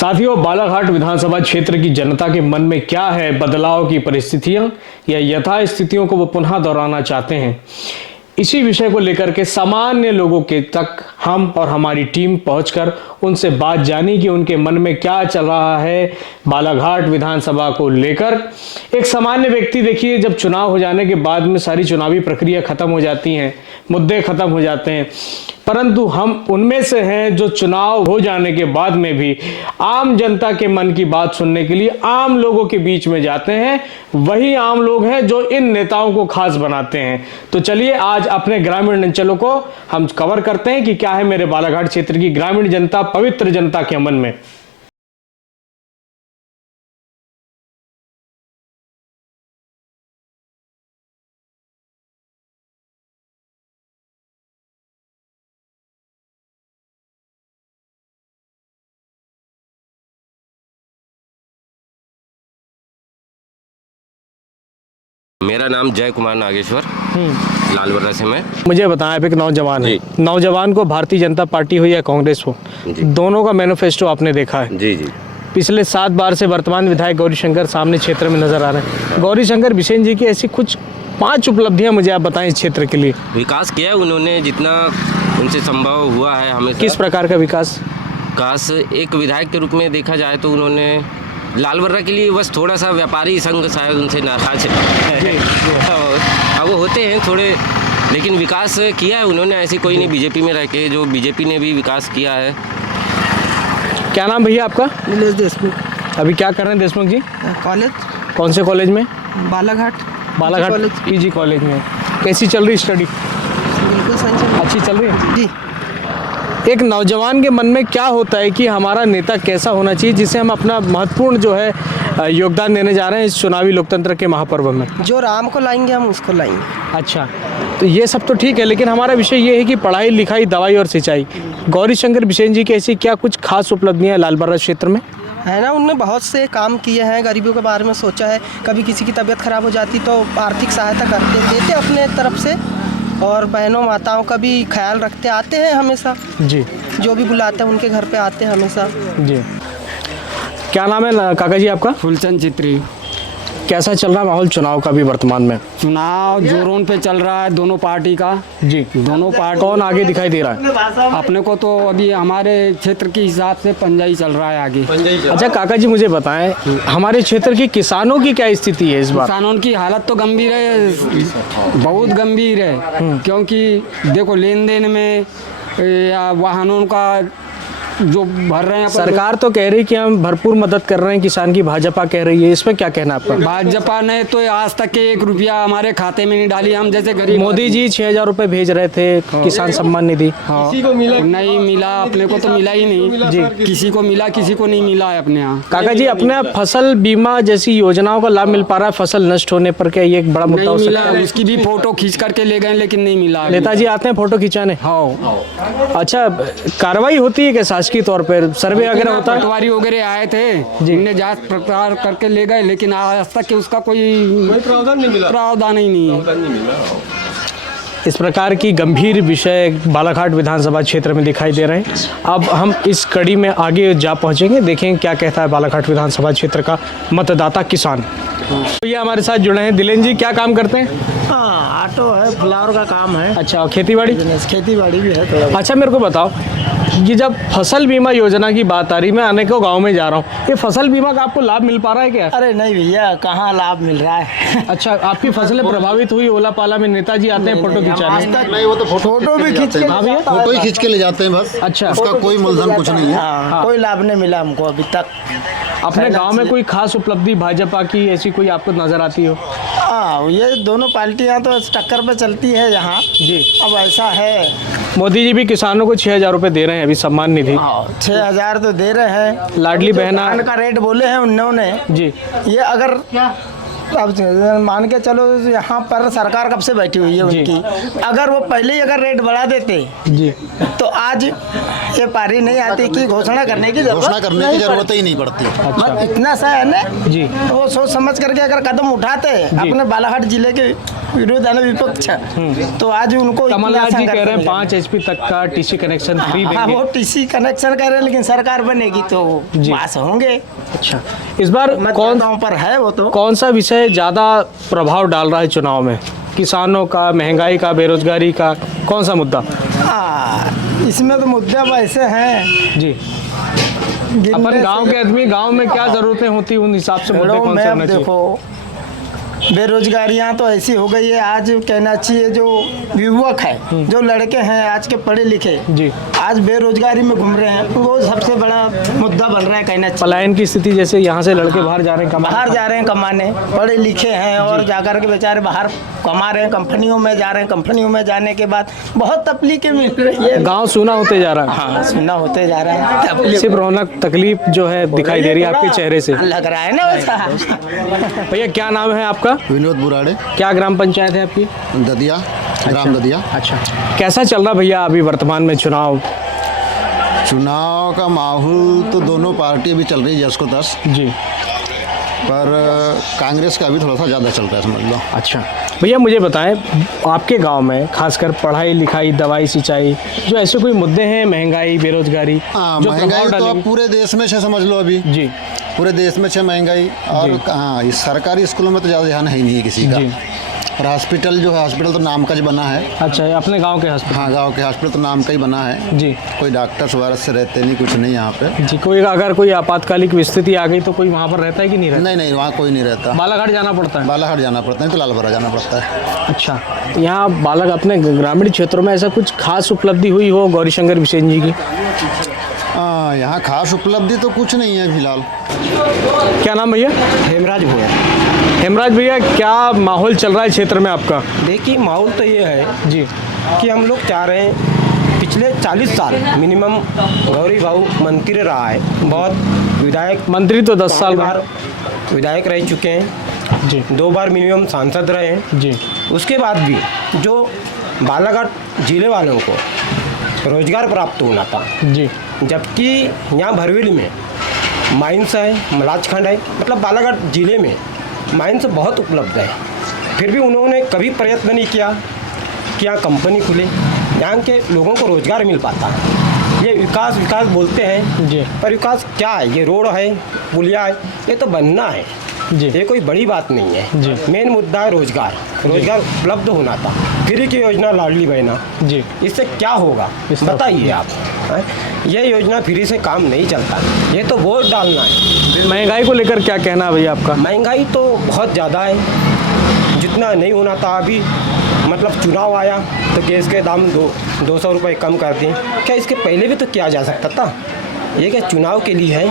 साथियों, बालाघाट विधानसभा क्षेत्र की जनता के मन में क्या है बदलाव की परिस्थितियां या यथास्थितियों को वो पुनः दोहराना चाहते हैं, इसी विषय को लेकर के सामान्य लोगों के तक हम और हमारी टीम पहुंचकर उनसे बात जानी कि उनके मन में क्या चल रहा है बालाघाट विधानसभा को लेकर। एक सामान्य व्यक्ति, देखिए, जब चुनाव हो जाने के बाद में सारी चुनावी प्रक्रिया खत्म हो जाती हैं, मुद्दे खत्म हो जाते हैं, परंतु हम उनमें से हैं जो चुनाव हो जाने के बाद में भी आम जनता के मन की बात सुनने के लिए आम लोगों के बीच में जाते हैं। वही आम लोग हैं जो इन नेताओं को खास बनाते हैं। तो चलिए आज अपने ग्रामीण अंचलों को हम कवर करते हैं कि क्या है मेरे बालाघाट क्षेत्र की ग्रामीण जनता, पवित्र जनता के मन में। मेरा नाम जय कुमार नागेश्वर, लालबर्रा से मैं। मुझे बताएं, आप एक नौजवान है, नौजवान को भारतीय जनता पार्टी हो या कांग्रेस हो, दोनों का मैनिफेस्टो आपने देखा है। जी। पिछले 7 बार से वर्तमान विधायक गौरीशंकर सामने क्षेत्र में नजर आ रहे हैं। गौरीशंकर बिसेन जी की ऐसी कुछ 5 उपलब्धियां मुझे आप बताएं इस क्षेत्र के लिए। विकास किया उन्होंने जितना उनसे संभव हुआ है हमें। किस प्रकार का विकास? एक विधायक के रूप में देखा जाए तो उन्होंने लालबर्रा के लिए बस थोड़ा सा व्यापारी संघ शायद उनसे नाराज है। अब वो होते हैं थोड़े, लेकिन विकास किया है उन्होंने। ऐसी कोई नहीं बीजेपी में रह के, जो बीजेपी ने भी विकास किया है। क्या नाम भैया आपका? नीलेश देशमुख। अभी क्या कर रहे हैं देशमुख जी? कॉलेज। कौन से कॉलेज में? बालाघाट पीजी कॉलेज में। कैसी चल रही स्टडी? बिल्कुल सही चल रही है। अच्छी चल रही है जी। एक नौजवान के मन में क्या होता है कि हमारा नेता कैसा होना चाहिए, जिसे हम अपना महत्वपूर्ण जो है योगदान देने जा रहे हैं इस चुनावी लोकतंत्र के महापर्व में? जो राम को लाएंगे हम उसको लाएंगे। अच्छा, तो ये सब तो ठीक है, लेकिन हमारा विषय ये है कि पढ़ाई लिखाई, दवाई और सिंचाई। गौरीशंकर बिसेन जी की ऐसी क्या कुछ खास उपलब्धियां लालबर्रा क्षेत्र में है ना? उनने बहुत से काम किए हैं, गरीबों के बारे में सोचा है। कभी किसी की तबीयत खराब हो जाती तो आर्थिक सहायता देते अपने तरफ से, और बहनों माताओं का भी ख्याल रखते आते हैं हमेशा जी। जो भी बुलाते हैं उनके घर पे आते हैं हमेशा जी। क्या नाम है काका जी आपका? फुलचंद चित्री। कैसा चल रहा माहौल चुनाव का भी वर्तमान में? चुनाव जोरों पे चल रहा है दोनों पार्टी का। जी। दोनों पार्टी। कौन आगे दिखाई दे रहा है? अपने को तो अभी हमारे क्षेत्र के हिसाब से पंजा ही चल रहा है आगे। अच्छा काका जी, मुझे बताएं, हमारे क्षेत्र के किसानों की क्या स्थिति है इस बार? किसानों की हालत तो गंभीर है, बहुत गंभीर है। क्योंकि देखो लेन देन में या वाहनों का जो भर रहे हैं, सरकार तो कह रही है कि हम भरपूर मदद कर रहे हैं किसान की, भाजपा कह रही है, इसमें क्या कहना आपका? भाजपा ने तो आज तक के 1 रुपया हमारे खाते में नहीं डाली। हम जैसे गरीब, मोदी जी 6,000 रुपए भेज रहे थे किसान सम्मान निधि। किसी को मिला नहीं मिला, अपने को तो मिला ही नहीं जी। किसी को मिला, किसी को नहीं मिला है अपने यहाँ। काका जी, अपने फसल बीमा जैसी योजनाओं का लाभ मिल पा रहा है फसल नष्ट होने पर? क्या ये एक बड़ा मुद्दा हो सकता है? उसकी भी फोटो खींच करके ले गए लेकिन नहीं मिला। नेताजी आते हैं फोटो खिंचाने? हाँ। अच्छा, कार्रवाई होती है क्या शासकीय तौर पर? सर्वे वगैरह होता है? पटवारी वगैरह आए थे जिनने जांच पड़ताल करके ले गए, लेकिन आज तक उसका कोई प्रावधान ही नहीं है। इस प्रकार की गंभीर विषय बालाघाट विधानसभा क्षेत्र में दिखाई दे रहे हैं। अब हम इस कड़ी में आगे जा पहुंचेंगे, देखें क्या कहता है बालाघाट विधानसभा क्षेत्र का मतदाता किसान। तो ये हमारे साथ जुड़े हैं दिलेन जी, क्या काम करते हैं? हाँ, ऑटो है, फ्लावर का काम है। अच्छा, खेती बाड़ी भी है थोड़ा। अच्छा, मेरे को बताओ, ये जब फसल बीमा योजना की बात आ रही, मैं अनेकों गांव में जा रहा हूँ, ये फसल बीमा का आपको लाभ मिल पा रहा है क्या? अरे नहीं भैया, कहाँ लाभ मिल रहा है। अच्छा, आपकी फसलें प्रभावित हुई ओला पाला में, नेताजी आते हैं फोटो खिंचाने? नहीं, वो तो फोटो भी खींच के, फोटो ही खींच के ले जाते हैं बस। अच्छा, उसका कोई मूलधन कुछ नहीं है। हाँ। कोई लाभ नहीं मिला हमको अभी तक। अपने गांव में कोई खास उपलब्धि भाजपा की ऐसी कोई आपको नजर आती हो? हाँ, ये दोनों पार्टियां तो टक्कर पे चलती है यहाँ जी। अब ऐसा है, मोदी जी भी किसानों को 6,000 रुपए दे रहे हैं अभी सम्मान निधि। 6,000 तो दे रहे हैं। लाडली बहना का रेट बोले हैं उन्होंने जी। ये अगर अब मान के चलो, यहाँ पर सरकार कब से बैठी हुई है उनकी, अगर वो पहले ही अगर रेट बढ़ा देते जी तो आज ये पारी नहीं आती कि घोषणा करने की जरूरत ही नहीं पड़ती। अच्छा। इतना सा है ना जी, तो वो सोच समझ करके अगर कदम उठाते अपने बालाघाट जिले के विरोध है ना, विपक्ष। तो आज उनको इतना कमलनाथ जी संघर्ष कह रहे हैं मिलेगा। 5 HP तक का टीसी कनेक्शन फ्री हाँ, देंगे। वो टीसी कनेक्शन कर रहे हैं, लेकिन सरकार बनेगी तो जी। पास होंगे। अच्छा, इस बार मतदाताओं पर है वो तो। कौन सा विषय ज़्यादा प्रभाव डाल रहा है चुनाव में? किसानों का, महंगाई का, बेरोजगारी का, कौन सा मुद्दा? इसमें तो मुद्दे वैसे हैं जी, अपन गांव के आदमी, गांव में क्या जरूरतें होती उन हिसाब से मुद्दे कौन से होने चाहिए? देखो, बेरोजगारियां तो ऐसी हो गई है, आज कहना चाहिए जो युवक है, जो लड़के हैं आज के पढ़े लिखे, जी, आज बेरोजगारी में घूम रहे हैं, वो सबसे बड़ा मुद्दा बन रहा है कहना चाहिए। पलायन की स्थिति, जैसे यहाँ से लड़के बाहर जा रहे हैं कमाने। बाहर जा रहे हैं कमाने, पढ़े लिखे हैं और जाकर के बेचारे बाहर कमा रहे हैं, कंपनियों में जा रहे हैं, कंपनियों में जाने के बाद बहुत तकलीफें मिल रही है। गांव सूना होते जा रहा है। हाँ, सुना होते जा रहा है, सिर्फ रौनक, तकलीफ जो है दिखाई दे रही है आपके चेहरे से। लग रहा है ना वैसा। भैया क्या नाम है आपका? विनोद बुराड़े, क्या ग्राम पंचायत है आपकी? ददिया, ग्राम ददिया। अच्छा, कैसा चल रहा भैया अभी वर्तमान में चुनाव? चुनाव का माहौल तो दोनों पार्टी अभी चल रही है 10 को 10, जी, पर कांग्रेस का अभी थोड़ा सा ज़्यादा चल रहा है, समझ लो। अच्छा भैया मुझे बताएं, आपके गांव में खासकर पढ़ाई लिखाई, दवाई, सिंचाई, जो ऐसे कोई मुद्दे हैं, महंगाई, बेरोजगारी, हाँ, जो प्रभाव महंगाई तो डालेंगे? अब पूरे देश में है, समझ लो अभी। जी, पूरे देश में है महंगाई। और हाँ, इस सरकारी स्कूलों में तो ज़्यादा ध्यान है ही नहीं किसी का। जी। और हॉस्पिटल जो है, हॉस्पिटल तो नाम का ही बना है। अच्छा, ये अपने गांव के हॉस्पिटल? हाँ, गांव के हॉस्पिटल तो नाम का ही बना है। जी, कोई डॉक्टर्स वगैरह से रहते नहीं, कुछ नहीं यहाँ पे। जी, कोई अगर कोई आपातकालिक स्थिति आ गई तो कोई वहाँ पर रहता है कि नहीं रहता? नहीं नहीं, वहाँ कोई नहीं रहता। बालाघाट जाना पड़ता है? बालाघाट जाना पड़ता है, नहीं तो लालबरा जाना पड़ता है। अच्छा, तो यहाँ बालाघाट अपने ग्रामीण क्षेत्रों में ऐसा कुछ खास उपलब्धि हुई हो गौरीशंकर बिसेन जी की? हाँ, यहाँ खास उपलब्धि तो कुछ नहीं है फिलहाल। क्या नाम भैया? हेमराज भोया। हेमराज भैया, क्या माहौल चल रहा है क्षेत्र में आपका? देखिए, माहौल तो ये है जी, कि हम लोग चाह रहे हैं, पिछले 40 साल मिनिमम गौरी भाऊ मंत्री रहा है, बहुत विधायक, मंत्री तो 10 साल बार विधायक रह चुके हैं, जी, 2 बार मिनिमम सांसद रहे हैं। जी, उसके बाद भी जो बालाघाट जिले वालों को रोजगार प्राप्त होना था, जी, जबकि यहाँ भरवेली में माइंस है, मलाजखंड है, मतलब बालाघाट जिले में माइंस बहुत उपलब्ध है, फिर भी उन्होंने कभी प्रयत्न नहीं किया कि यहाँ कंपनी खुले, यहाँ के लोगों को रोजगार मिल पाता। ये विकास विकास बोलते हैं जी, पर विकास क्या है? ये रोड है, पुलिया है, ये तो बनना है, जी, ये कोई बड़ी बात नहीं है। जी। मेन मुद्दा है रोजगार, रोजगार उपलब्ध होना था। फ्री की योजना लाडली बहना, जी, इससे क्या होगा इस तरफ- बताइए आप, हैं? ये योजना फ्री से काम नहीं चलता, ये तो वोट डालना है। महंगाई को लेकर क्या कहना है भैया आपका? महंगाई तो बहुत ज़्यादा है, जितना नहीं होना था। अभी मतलब चुनाव आया तो गैस के दाम 200 रुपये कम कर दिए। क्या इसके पहले भी तो किया जा सकता था? ये क्या चुनाव के लिए है?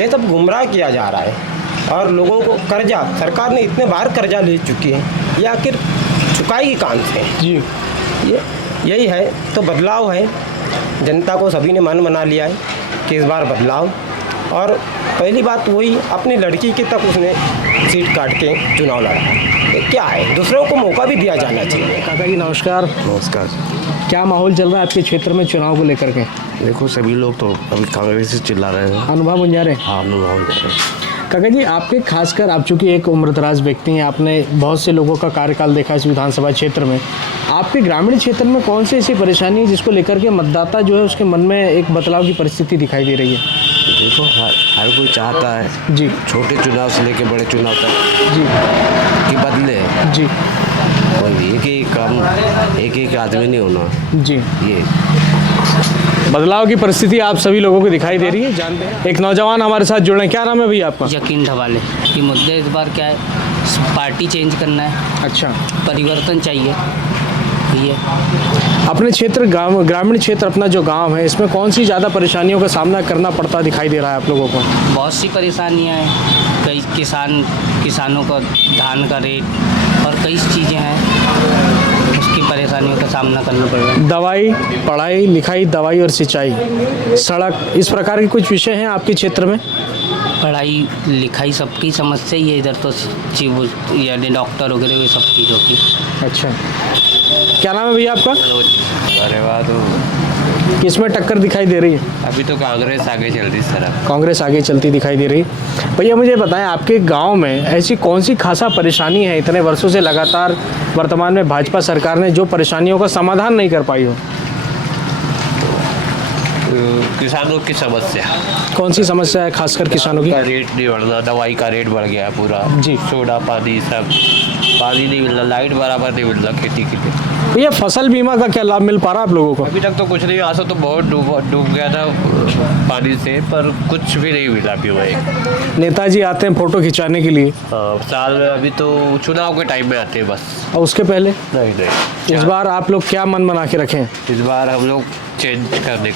ये सब गुमराह किया जा रहा है। और लोगों को कर्जा, सरकार ने इतने बार कर्जा ले चुकी है, ये आखिर चुकाएगी कहाँ से? जी, यही है तो बदलाव है। जनता को सभी ने मन बना लिया है कि इस बार बदलाव। और पहली बात वही, अपनी लड़की के तक उसने सीट काट के चुनाव लड़ा। ये क्या है? दूसरों को मौका भी दिया जाना चाहिए। काका जी नमस्कार। नमस्कार। क्या माहौल चल रहा है आपके क्षेत्र में चुनाव को लेकर के? देखो, सभी लोग तो अभी कांग्रेस से चिल्ला रहे हैं। अनुभव मुंजारे? हाँ, अनुभव। काका जी, आपके खासकर आप चूँकि एक उम्रदराज व्यक्ति हैं, आपने बहुत से लोगों का कार्यकाल देखा इस विधानसभा क्षेत्र में। आपके ग्रामीण क्षेत्र में कौन सी ऐसी परेशानी है जिसको लेकर के मतदाता जो है उसके मन में एक बदलाव की परिस्थिति दिखाई दे रही है? देखो, हर कोई चाहता है जी, छोटे चुनाव से लेकर बड़े चुनाव तक जी, कि बदले। जी, कोई एक ही काम, एक एक आदमी नहीं होना। जी, ये बदलाव की परिस्थिति आप सभी लोगों को दिखाई दे रही है, जानते हैं। एक नौजवान हमारे साथ जुड़े हैं, क्या नाम है भैया आपका? यकीन ढवाले कि मुद्दे इस बार क्या है, पार्टी चेंज करना है, अच्छा, परिवर्तन चाहिए। ये अपने क्षेत्र ग्रामीण क्षेत्र अपना जो गांव है, इसमें कौन सी ज़्यादा परेशानियों का सामना करना पड़ता दिखाई दे रहा है आप लोगों को? बहुत सी परेशानियां हैं, कई किसानों का धान का रेट और कई चीज़ें हैं, उसकी परेशानियों का सामना करना पड़ रहा है। दवाई, पढ़ाई लिखाई, दवाई और सिंचाई, सड़क, इस प्रकार के कुछ विषय हैं आपके क्षेत्र में? पढ़ाई लिखाई सबकी समस्या ही है इधर तो, यानी डॉक्टर वगैरह ये सब चीज़ों की। अच्छा, क्या नाम है भैया आपका? अरे वाह, तो किसमें टक्कर दिखाई दे रही है? अभी तो कांग्रेस आगे चल रही सर। कांग्रेस आगे चलती दिखाई दे रही। भैया मुझे बताएं, आपके गांव में ऐसी कौन सी खासा परेशानी है इतने वर्षों से लगातार वर्तमान में भाजपा सरकार ने जो परेशानियों का समाधान नहीं कर पाई हो? किसानों की समस्या, कौन सी समस्या है खासकर किसानों की? का रेट नहीं बढ़ रहा, दवाई का रेट बढ़ गया पूरा जी। सोडा पानी सब, पानी नहीं मिल रहा, लाइट बराबर नहीं मिल रहा खेती के लिए। भैया फसल बीमा का क्या लाभ मिल पा रहा है आप लोगों को? अभी तक तो कुछ नहीं, आंसू तो बहुत डूब गया था पानी से, पर कुछ भी नहीं मिला अभी वही। नेताजी आते हैं फोटो खिंचाने के लिए, साल में अभी तो चुनाव के टाइम में आते हैं बस। और उसके पहले नहीं इस बार आप लोग क्या मन बना के रखें? इस बार हम लोग चेंज करने